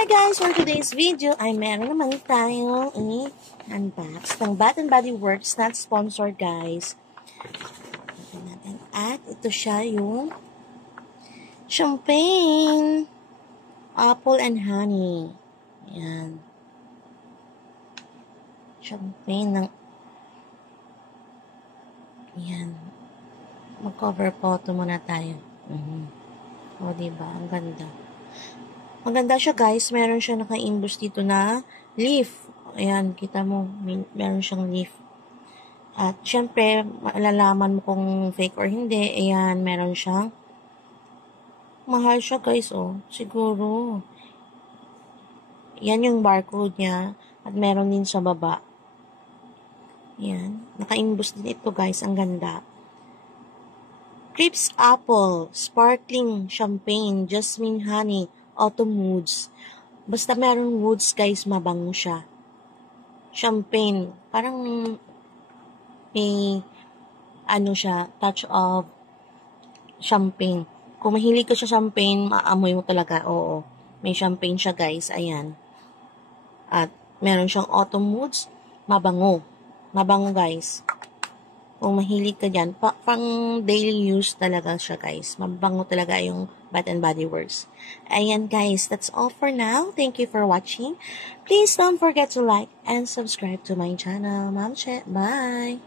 Hi guys! For today's video ay meron naman tayong i-unbox ng Bath & Body Works, not sponsored guys. At ito siya yung champagne apple and honey. Ayan. Champagne ng ayan. Mag-cover photo muna tayo. O diba? Ang ganda. Maganda siya guys, meron siya naka-imbus dito na leaf. Ayan, kita mo, meron siyang leaf. At syempre, malalaman mo kung fake or hindi. Ayan, meron siyang mahal siya guys, oh. Siguro. Yan yung barcode niya. At meron din sa baba. Ayan, naka-imbus din ito guys, ang ganda. Crisp apple, sparkling champagne, jasmine honey, autumn woods. Basta meron woods guys, mabango siya. Champagne. Parang may ano siya, touch of champagne. Kung mahilig ka sa champagne, maamoy mo talaga. Oo. May champagne siya guys. Ayan. At meron siyang autumn woods. Mabango. Mabango guys. Kung mahilig ka dyan, pang daily use talaga siya guys. Mabango talaga yung Bath & Body Works. Ayan guys, that's all for now. Thank you for watching. Please don't forget to like and subscribe to my channel. Ma'am Che, bye!